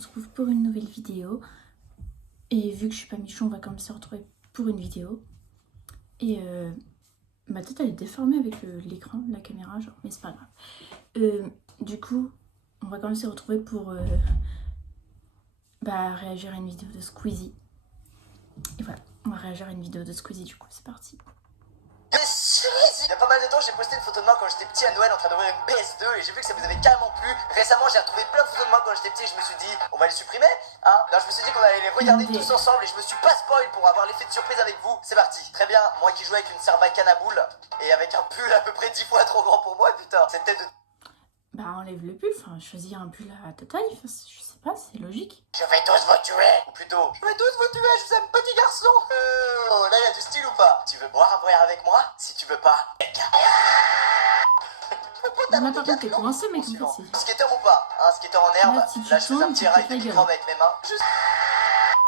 On se retrouve pour une nouvelle vidéo. Et vu que je suis pas Michon, on va quand même se retrouver pour une vidéo. Et ma tête elle est déformée avec l'écran, la caméra, genre, mais c'est pas grave. Du coup, on va quand même se retrouver pour réagir à une vidéo de Squeezie. Et voilà, on va réagir à une vidéo de Squeezie, du coup, c'est parti. Il y a pas mal de temps, j'ai posté une photo de moi quand j'étais petit à Noël en train d'ouvrir une PS2 et j'ai vu que ça vous avait carrément plu. Récemment, j'ai retrouvé plein de photos de moi quand j'étais petit et je me suis dit, on va les supprimer, hein. Alors je me suis dit qu'on allait les regarder tous ensemble et je me suis pas spoil pour avoir l'effet de surprise avec vous. C'est parti. Très bien, moi qui jouais avec une sarbacane à boule et avec un pull à peu près 10 fois trop grand pour moi, putain, cette tête de... Bah enlève le pull, enfin choisis un pull à ta taille, enfin, je sais pas, c'est logique. Je vais tous vous tuer. Ou plutôt, je vais tous vous tuer, je vous aime petit garçon. Oh, là il y a du style ou pas? Tu veux boire un verre avec moi? Si tu veux pas, On a par contre t'es coincé mec, en fait c'est... Skater ou pas? Un skater en herbe. Là, si tu Là je fais un tombes, petit tu te rail fais de la micro gueule. avec mes mains.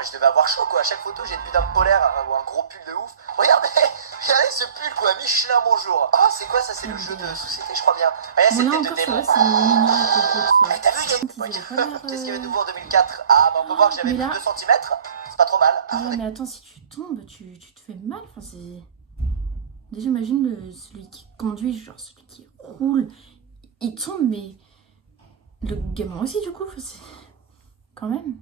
Je devais avoir chaud quoi, à chaque photo j'ai une putain de polaire ou un gros pull de ouf. Regardez, regardez ce pull quoi, Michelin bonjour. Ah c'est quoi ça? C'est le jeu de société je crois bien. Regardez Bon là cette tête de encore ça démon. va, c'est mignon avec les photos. T'as vu, qu'est-ce qu'il y avait de nouveau en 2004? Ah bah on peut voir que j'avais Mais plus là- de 2 cm. C'est pas trop mal. Ah mais attends, si tu tombes, tu te fais mal, enfin c'est... Déjà imagine celui qui conduit, genre celui qui roule, il tombe mais... Le gamin aussi du coup, enfin, c'est... Quand même.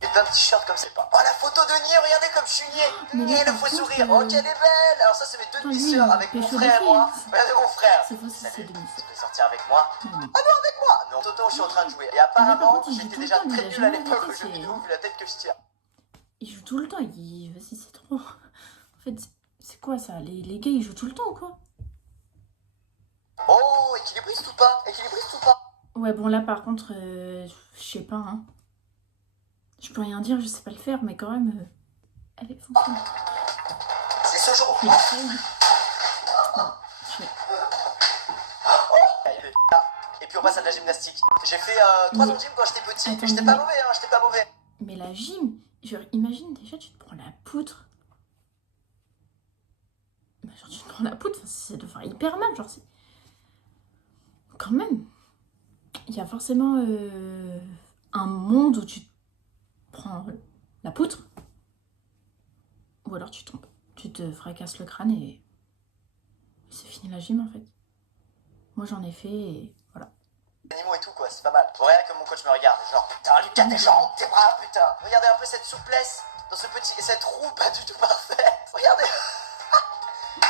Il y a plein de t-shirts comme c'est pas. Oh la photo de Nier, regardez comme je suis Nier. Mais là, Nier le par faux contre, sourire. Oh qu'elle est belle. Alors ça c'est mes deux Lui, demi-sœurs il avec mon pécho frère des et moi. filles. Regardez mon frère. C'est faux si c'est Salut. demi. Tu veux sortir avec moi? Non. Ah non avec moi. Non Toto je suis en train de jouer. Et apparemment contre, il joue j'étais tout le déjà temps, mais très il a nul à jamais l'époque arrêté, aux jeux c'est- vidéo vu la tête que je tire. Il joue tout le temps, il... Vas-y, c'est trop... En fait, c'est quoi ça? Les gars, ils jouent tout le temps ou quoi? Oh équilibriste ou pas? Équilibriste ou pas? Ouais, bon là par contre, je sais pas, hein. Je peux rien dire, je sais pas le faire, mais quand même... Elle est fonctionne. C'est ce jour. Il est fait, hein. Non, je fais... Et puis on passe à de la gymnastique. J'ai fait 3 ans de gym quand j'étais petit. Attends, Et j'étais mais- pas mauvais hein, j'étais pas mauvais. Mais la gym, genre, imagine déjà, tu te prends la poutre. Bah, genre, tu te prends la poutre, enfin, ça doit faire hyper mal, genre, c'est... Quand même. Il y a forcément un monde où tu te prends la poutre. Ou alors tu tombes. Tu te fracasses le crâne et c'est fini la gym, en fait. Moi, j'en ai fait et voilà. Animaux et tout quoi, c'est pas mal. Faut rien que mon coach me regarde, genre putain Lucas tes jambes, tes bras, putain. Regardez un peu cette souplesse dans ce petit, cette roue pas du tout parfaite. Regardez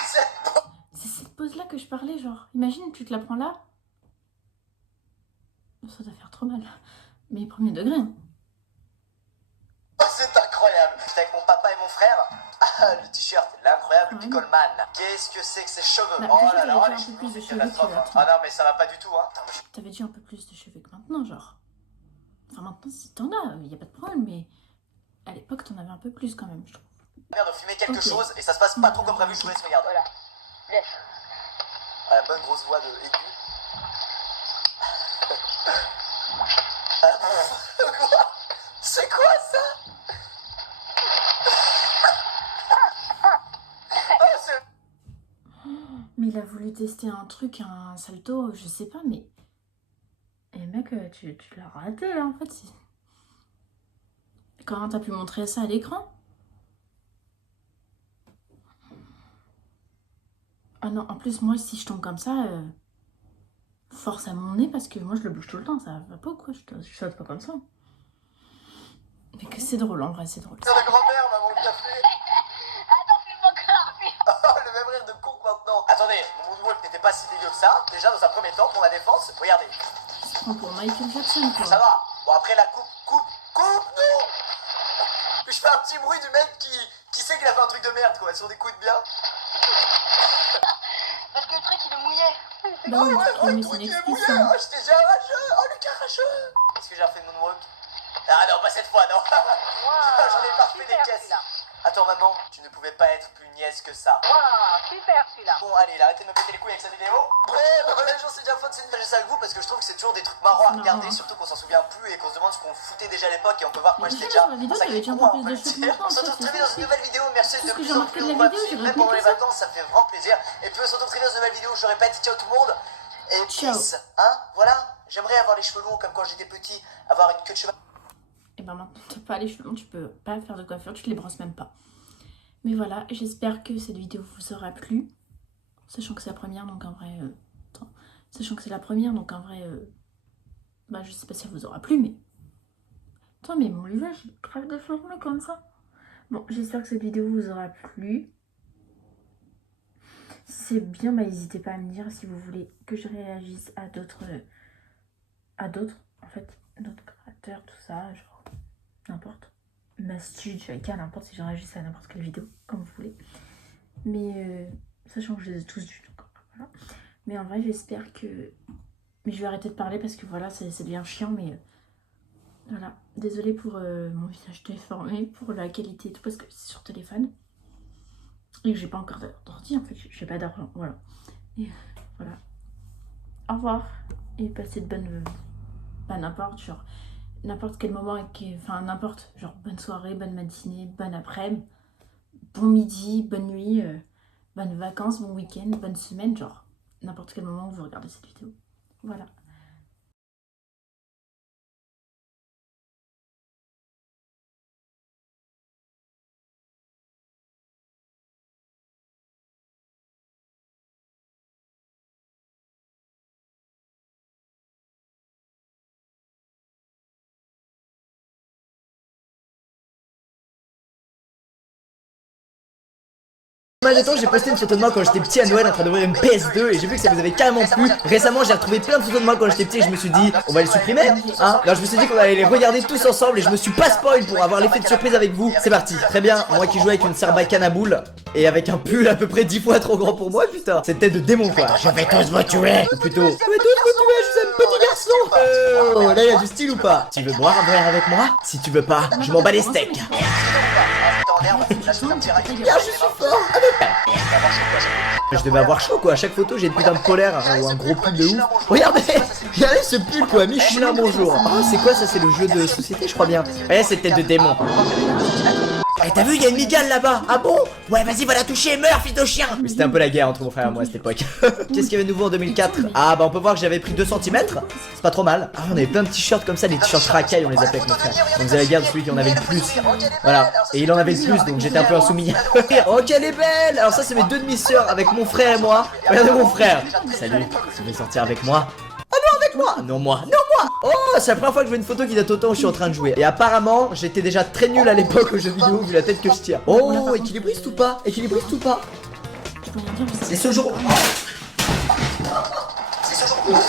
cette... C'est cette pose-là que je parlais, genre. Imagine, tu te la prends là. Ça doit faire trop mal. Mais premier degré, hein. C'est incroyable. J'étais avec mon papa et mon frère. Ah le t-shirt, l'incroyable Pickleman. Qu'est-ce que c'est que ces cheveux? Bah, Oh peut-être là que là, t'avais les déjà un peu cheveux, plus de c'est cheveux catastrophe, que- hein. attends. Ah non mais ça va pas du tout hein. Putain, mais T'avais déjà un peu plus de cheveux que maintenant, genre. Enfin, maintenant, si t'en as, y a pas de problème, mais à l'époque, t'en avais un peu plus quand même, je trouve. merde de fumer quelque Ok. chose et ça se passe pas trop comme prévu, je vous laisse regarder. Voilà. Laisse. Ah, la bonne grosse voix de aigu. Quoi? C'est quoi ça? Oh, c'est... Mais il a voulu tester un truc, un salto, je sais pas, mais... Et mec, tu l'as raté, là, en fait. Comment t'as pu montrer ça à l'écran? Ah non, en plus, moi, si je tombe comme ça, force à mon nez, parce que moi, je le bouge tout le temps, ça va pas ou quoi? Je saute pas comme ça. Mais que c'est drôle, en vrai, c'est drôle. de grand-mère, maman, le café. Attends, filme encore, filme. Oh, le même rire de con maintenant. Attendez, mon moonwalk n'était pas si dégueu que ça. Déjà, dans un premier temps, pour ma défense, regardez. Oh, pour Michael Jackson, Ça quoi. va. Bon, après la coupe, non. Puis je fais un petit bruit du mec qui sait qu'il a fait un truc de merde, quoi, sur des coups de bien. Parce que le truc, il est mouillé. Bah oui, mais c'est le une truc il est excuse, mouillé. ça. Oh, j'étais déjà rageux. Oh, Lucas rageux. Est-ce que j'ai refait de moonwalk? Ah non, pas cette fois, non. Waouh, J'en ai pas refait des super, caisses. celui-là. Attends, maman, tu ne pouvais pas être plus niaise que ça. Waouh, super celui-là. Bon, allez, arrêtez de me péter les couilles avec cette vidéo. Bref, voilà, les gens, c'est déjà fun, c'est une partager ça avec vous parce que je trouve que c'est toujours des trucs marrants à regarder, Non. surtout qu'on s'en souvient plus et qu'on se demande ce qu'on foutait déjà à l'époque et on peut voir que moi Mais j'étais déjà, déjà sur la vidéo, un sacré t'avais déjà con, un peu on plus peut de le cheveux que dire. maintenant, On se ça, retrouve c'est très vite dans ça. une nouvelle vidéo, merci Tout de ce que plus j'ai en remarqué plus, de la on va vidéo, j'ai suivre retenu pendant que les ça. vacances, ça fait vraiment plaisir. Et puis on se retrouve très vite dans une nouvelle vidéo, je le répète, ciao tout le monde. Et Ciao. peace, hein, voilà. J'aimerais avoir les cheveux longs comme quand j'étais petit, avoir une queue de cheval. et ben maintenant t'as pas les cheveux longs, tu peux pas faire de coiffure, tu te les brosses même pas. Mais voilà, j'espère que cette vidéo vous aura plu. Sachant que c'est la première, donc en vrai... Sachant que c'est la première, donc en vrai... Bah je sais pas si ça vous aura plu, mais... Attends, mais mon visage, il crève de former comme ça. Bon, j'espère que cette vidéo vous aura plu. Si c'est bien, bah n'hésitez pas à me dire si vous voulez que je réagisse à d'autres... en fait, d'autres créateurs, tout ça, genre... N'importe. Mastude, Jaika, n'importe, si je réagisse à n'importe quelle vidéo, comme vous voulez. Mais... sachant que je les ai tous vus, donc voilà. Mais en vrai, j'espère que... Mais je vais arrêter de parler parce que voilà, c'est bien chiant, mais... Voilà. Désolée pour mon visage déformé, pour la qualité et tout, parce que c'est sur téléphone. Et que j'ai pas encore d'ordi, en fait, j'ai pas d'argent, voilà. Et voilà. Au revoir. Et passez de bonnes... Pas n'importe, genre... N'importe quel moment, enfin n'importe, genre bonne soirée, bonne matinée, bonne après-midi, bon midi, bonne nuit... bonnes vacances, bon week-end, bonne semaine, genre n'importe quel moment où vous regardez cette vidéo. Voilà. Pas mal de temps, j'ai posté une photo de moi quand j'étais petit à Noël en train d'ouvrir une PS2 et j'ai vu que ça vous avait carrément plu. Récemment, j'ai retrouvé plein de photos de moi quand j'étais petit et je me suis dit, on va les supprimer, hein. Alors je me suis dit qu'on allait les regarder tous ensemble et je me suis pas spoil pour avoir l'effet de surprise avec vous. C'est parti. Très bien, moi qui jouais avec une Sarbacane à boule et avec un pull à peu près 10 fois trop grand pour moi, putain. Cette tête de démon quoi. Je vais tous vous tuer. Ou plutôt, je vais tous vous tuer, je suis un petit garçon. Oh, là il y a du style ou pas? Tu veux boire un verre avec moi? Si tu veux pas, je m'en bats les steaks. Bien, je suis fort. Je devais avoir chaud quoi, à chaque photo j'ai une putain de polaire ou un gros pull de ouf. Regardez, regardez ce pull quoi, Michelin bonjour. Oh c'est quoi ça, c'est le jeu de société je crois bien. Eh c'est tête de démon. Eh t'as vu, il y a une migale là-bas. Ah bon? Ouais vas-y va la toucher, meurs fils de chien. Mais c'était un peu la guerre entre mon frère et moi à cette époque. Qu'est-ce qu'il y avait de nouveau en 2004? Ah bah on peut voir que j'avais pris 2 cm. C'est pas trop mal. Ah on avait plein de t-shirts comme ça, des t-shirts racailles on les appelait avec mon frère. Donc vous avez regardé celui qui en avait le plus. Voilà, et il en avait le plus donc j'étais un peu insoumis. Oh qu'elle est belle. Alors ça c'est mes 2 demi-sœurs avec mon frère et moi. Regardez mon frère. Salut, tu veux sortir avec moi? Ah non avec moi. Non moi. Oh c'est la première fois que je vois une photo qui date autant où je suis en train de jouer. Et apparemment j'étais déjà très nul à l'époque aux jeux vidéo vu la tête que je tire. Oh équilibriste ou pas? Équilibriste ou pas? C'est ce jour. C'est ce jour.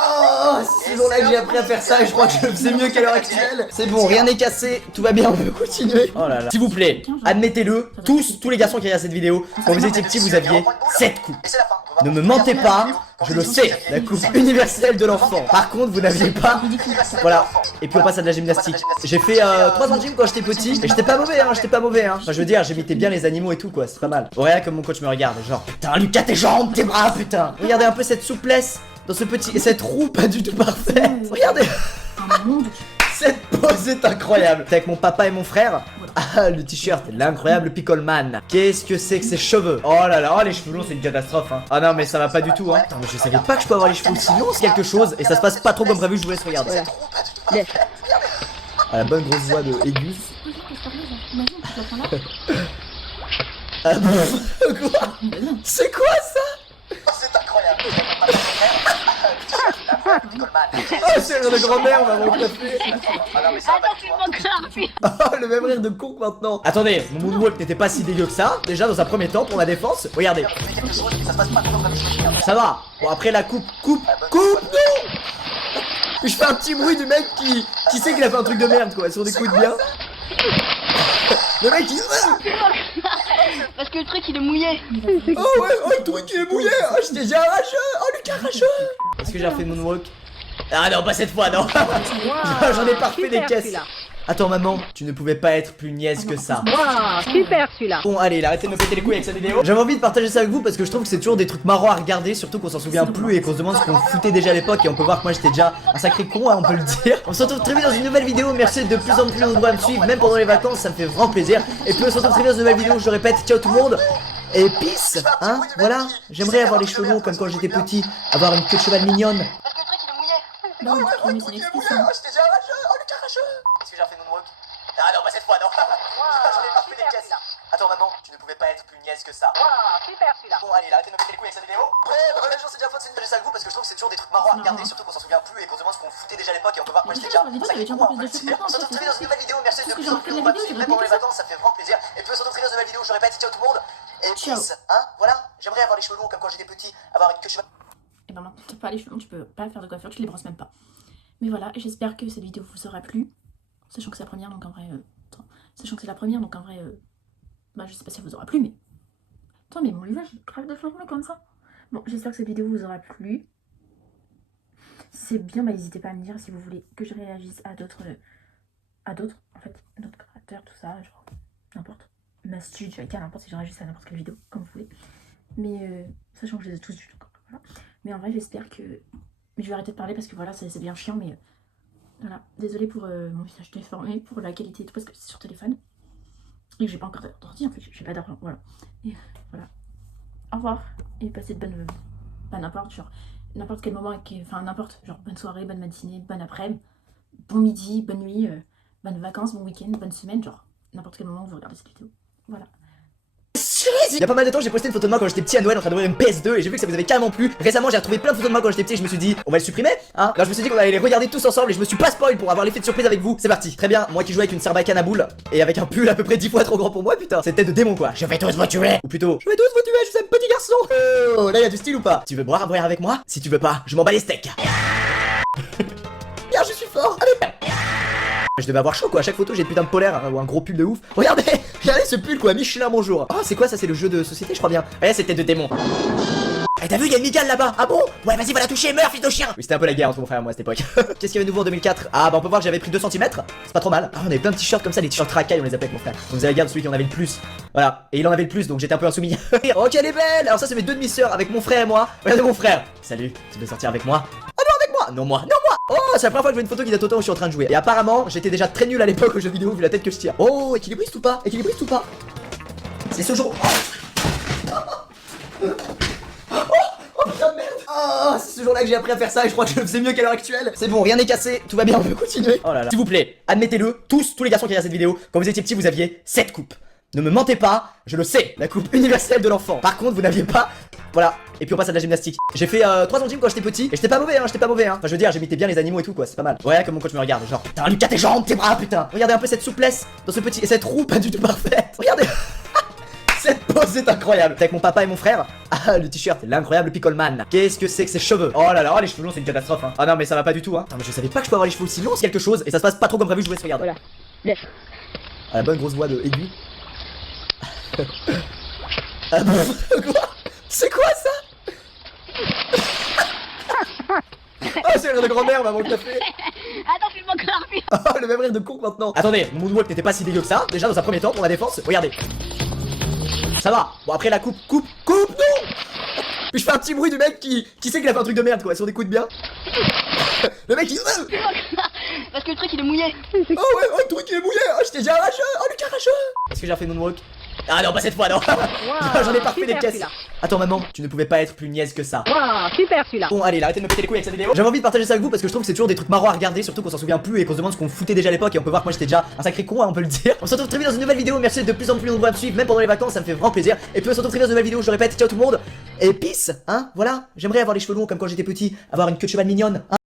Oh, c'est ce jour-là que j'ai appris à faire ça et je crois que je le faisais mieux qu'à l'heure actuelle. C'est bon, rien n'est cassé, tout va bien, on peut continuer. Oh là là. S'il vous plaît, admettez-le, tous les garçons qui regardent cette vidéo, quand vous étiez petits, vous aviez 7 coupes. Ne me mentez pas, je le sais, la coupe universelle de l'enfant. Par contre, vous n'aviez pas. Voilà. Et puis on passe à de la gymnastique. J'ai fait 3 ans de gym quand j'étais petit. Et j'étais pas mauvais, hein, Enfin, je veux dire, j'imitais bien les animaux et tout, quoi, c'est pas mal. Auréa, comme mon coach me regarde, genre, putain, Lucas, tes jambes, tes bras, putain. Regardez un peu cette souplesse dans ce petit. Et cette roue pas du tout parfaite. Regardez. Cette pose est incroyable. C'est avec mon papa et mon frère. Ah, le t-shirt, l'incroyable Pickleman. Qu'est-ce que c'est que ces cheveux? Oh là là, oh, les cheveux longs, c'est une catastrophe, hein. Ah non, mais ça va pas du tout, hein. Attends, mais je savais pas que je peux avoir les cheveux aussi longs, c'est quelque chose. Et ça se passe pas trop comme prévu, je vous laisse regarder. Ah, la bonne grosse voix de Aigus. Quoi? C'est quoi ça? C'est incroyable. Oh, c'est le rire de grand-mère, on va recoiffer. Attends, tu me manques ça. Oh, le même rire de con maintenant. Attendez, mon moonwalk n'était pas si dégueu que ça. Déjà, dans un premier temps, pour ma défense, regardez. Ça va. Bon, après la coupe, non. Puis je fais un petit bruit du mec qui sait qu'il a fait un truc de merde, quoi, sur des coups de bien. Le mec il... Parce que le truc il est mouillé. Oh ouais, oh le truc il est mouillé. Oh j'étais déjà rageux. Oh Lucas rageux. Est-ce que j'ai refait mon moonwalk? Ah non, pas cette fois, non. J'en ai pas refait des caisses. Attends maman, tu ne pouvais pas être plus niaise que ça. Waouh, super celui-là. Bon allez, arrêtez de me péter les couilles avec cette vidéo. J'avais envie de partager ça avec vous parce que je trouve que c'est toujours des trucs marrants à regarder, surtout qu'on s'en souvient plus et qu'on se demande ce qu'on foutait déjà à l'époque. Et on peut voir que moi j'étais déjà un sacré con, hein, on peut le dire. On se retrouve très vite dans une nouvelle vidéo. Merci de plus en plus nombreux à me suivre, même pendant les vacances, ça me fait vraiment plaisir. Et puis on se retrouve très vite dans une nouvelle vidéo, je le répète, ciao tout le monde. Et peace, hein, voilà. J'aimerais avoir les cheveux longs comme quand j'étais petit, avoir une queue de cheval mignonne. Parce que le truc il est mouillé. Non, mais ouais, mais le c'est truc une il est excuse. mouillé, hein. oh, j'étais déjà rageux, oh, Lucas rageux. Est-ce que j'ai refait le moonwalk? Ah non, pas cette fois, non. J'en ai pas fait des super, caisses. celui-là. Attends, maman, tu ne pouvais pas être plus niaise que ça. Waouh, super celui-là. Bon, allez, arrêtez de me péter les couilles avec cette vidéo. Ouais, bah, les gens, c'est déjà faute, c'est une ça avec vous parce que je trouve que c'est toujours des trucs marrants à regarder, surtout qu'on s'en souvient plus et qu'on se demande ce qu'on foutait déjà à l'époque et on peut voir que moi j'étais déjà. Sur la vidéo, il y avait déjà un peu plus de choses maintenant, On se retrouve très vite dans une nouvelle vidéo, merci Parce de que plus j'ai en plus refait la nombreux à me vidéo, suivre, j'ai même pendant les répété ça. vacances, ça fait vraiment plaisir. Et puis on se retrouve très vite dans une nouvelle vidéo, je répète, ciao tout le monde. Et Ciao. peace, hein, voilà. J'aimerais avoir les cheveux longs comme quand j'étais petit, avoir une queue de cheval. Et ben maintenant, t'as pas les cheveux longs, tu peux pas faire de coiffure, tu les brosses même pas. Mais voilà, j'espère que cette vidéo vous aura plu. Sachant que c'est la première, donc en vrai. Sachant que c'est la première, donc en vrai. Bah, je sais pas si elle vous aura plu, mais. Attends, mais mon visage il crève de cheveux comme ça. Bon, j'espère que cette vidéo vous aura plu. Si c'est bien, bah, n'hésitez pas à me dire si vous voulez que je réagisse à d'autres. En fait, d'autres créateurs, tout ça, genre. N'importe. M'astuce, n'importe si je réagisse à n'importe quelle vidéo, comme vous voulez. Mais. Sachant que je les ai tous vus, donc voilà. Mais en vrai, j'espère que. Mais je vais arrêter de parler parce que voilà, c'est bien chiant, mais. Voilà, désolée pour mon visage déformé, pour la qualité et tout, parce que c'est sur téléphone. Et que j'ai pas encore d'ordi, en fait, j'ai pas d'argent, voilà. Et voilà. Au revoir, et passez de bonnes... Pas n'importe, genre, n'importe quel moment, enfin n'importe, genre bonne soirée, bonne matinée, bonne après-midi, bon midi, bonne nuit, bonnes vacances, bon week-end, bonne semaine, genre, n'importe quel moment où vous regardez cette vidéo. Voilà. Il y a pas mal de temps, j'ai posté une photo de moi quand j'étais petit à Noël en train d'ouvrir une PS2 et j'ai vu que ça vous avait carrément plu. Récemment, j'ai retrouvé plein de photos de moi quand j'étais petit et je me suis dit, on va le supprimer, hein. Alors je me suis dit qu'on allait les regarder tous ensemble et je me suis pas spoil pour avoir l'effet de surprise avec vous. C'est parti. Très bien, moi qui jouais avec une sarbacane à boule et avec un pull à peu près 10 fois trop grand pour moi, putain. Cette tête de démon quoi. Je vais tous vous tuer. Ou plutôt, je vais tous vous tuer, je suis un petit garçon. Oh, là y a du style ou pas? Tu veux boire un verre avec moi? Si tu veux pas, je m'en bats les steaks. Bien, je suis fort. Allez. Je devais avoir chaud quoi, à chaque photo j'ai une putain de polaire ou un gros pull de ouf. Regardez, regardez ce pull quoi, Michelin bonjour. Oh c'est quoi ça, c'est le jeu de société je crois bien. Ouais c'était de démon. Eh t'as vu, il y a une migale là-bas. Ah bon? Ouais vas-y va la toucher, meurs fils de chien. Oui c'était un peu la guerre entre mon frère et moi à cette époque. Qu'est-ce qu'il y avait de nouveau en 2004? Ah bah on peut voir que j'avais pris 2 cm. C'est pas trop mal. Ah on avait plein de t-shirts comme ça, les t-shirts racailles on les appelait avec mon frère. On faisait la guerre de celui qui en avait le plus. Voilà, et il en avait le plus donc j'étais un peu insoumis. Oh qu'elle est belle. Alors ça c'est mes 2 demi-sœurs avec mon frère et moi. Regardez mon frère. Salut, tu veux sortir avec moi? Ah non avec moi. Non moi, non moi. Oh, c'est la première fois que je vois une photo qui date autant où je suis en train de jouer. Et apparemment, j'étais déjà très nul à l'époque aux jeux vidéo vu la tête que je tire. Oh, équilibriste ou pas? Équilibriste ou pas? C'est ce jour. Oh putain de merde. Oh, c'est ce jour-là que j'ai appris à faire ça et je crois que je le faisais mieux qu'à l'heure actuelle. C'est bon, rien n'est cassé, tout va bien, on peut continuer. Oh là là. S'il vous plaît, admettez-le, tous les garçons qui regardent cette vidéo, quand vous étiez petits, vous aviez 7 coupes. Ne me mentez pas, je le sais, la coupe universelle de l'enfant. Par contre, vous n'aviez pas. Voilà, et puis on passe à de la gymnastique. J'ai fait 3 ans de gym quand j'étais petit, et j'étais pas mauvais, hein, Enfin, je veux dire, j'imitais bien les animaux et tout, quoi, c'est pas mal. Ouais, comme mon coach me regarde, genre, putain, Lucas, tes jambes, tes bras, putain. Regardez un peu cette souplesse dans ce petit. Et cette roue pas du tout parfaite. Regardez. Cette pose est incroyable. Avec mon papa et mon frère. Ah, le t-shirt, l'incroyable Pickleman. Qu'est-ce que c'est que ces cheveux? Oh là là, oh, les cheveux longs, c'est une catastrophe, hein. Ah non, mais ça va pas du tout, hein. Attends, mais je savais pas que je peux avoir les cheveux aussi longs, c'est quelque chose, et ça se passe pas trop comme prévu, je vous laisse regarder. Voilà. Laisse. Ah, la bonne grosse voix de aiguille. Ah, quoi? C'est quoi ça? Oh c'est le rire de grand-mère maman que t'as fait. Attends, fais-moi encore plus. Oh le même rire de con maintenant. Attendez, mon moonwalk n'était pas si dégueu que ça. Déjà dans un premier temps pour la défense, regardez. Ça va. Bon après la coupe, non. Puis je fais un petit bruit du mec qui sait qu'il a fait un truc de merde quoi, si on écoute bien. Le mec il... Parce que le truc il est mouillé. Oh ouais, oh le truc il est mouillé. Oh j'étais déjà rageux. Oh Lucas rageux. Est-ce que j'ai refait le moonwalk? Ah non pas cette fois non. Wow, j'en ai pas refait des super, caisses. celui-là. Attends maman, tu ne pouvais pas être plus niaise que ça. Waouh, super celui-là. Bon allez, arrêtez de me péter les couilles avec cette vidéo. J'avais envie de partager ça avec vous parce que je trouve que c'est toujours des trucs marrants à regarder, surtout qu'on s'en souvient plus et qu'on se demande ce qu'on foutait déjà à l'époque et on peut voir que moi j'étais déjà un sacré con, hein, on peut le dire. On se retrouve très vite dans une nouvelle vidéo, merci d'être de plus en plus nombreux à me suivre, même pendant les vacances, ça me fait vraiment plaisir. Et puis on se retrouve très vite dans une nouvelle vidéo, je le répète, ciao tout le monde. Et peace, hein, voilà. J'aimerais avoir les cheveux longs comme quand j'étais petit, avoir une queue de cheval mignonne, hein.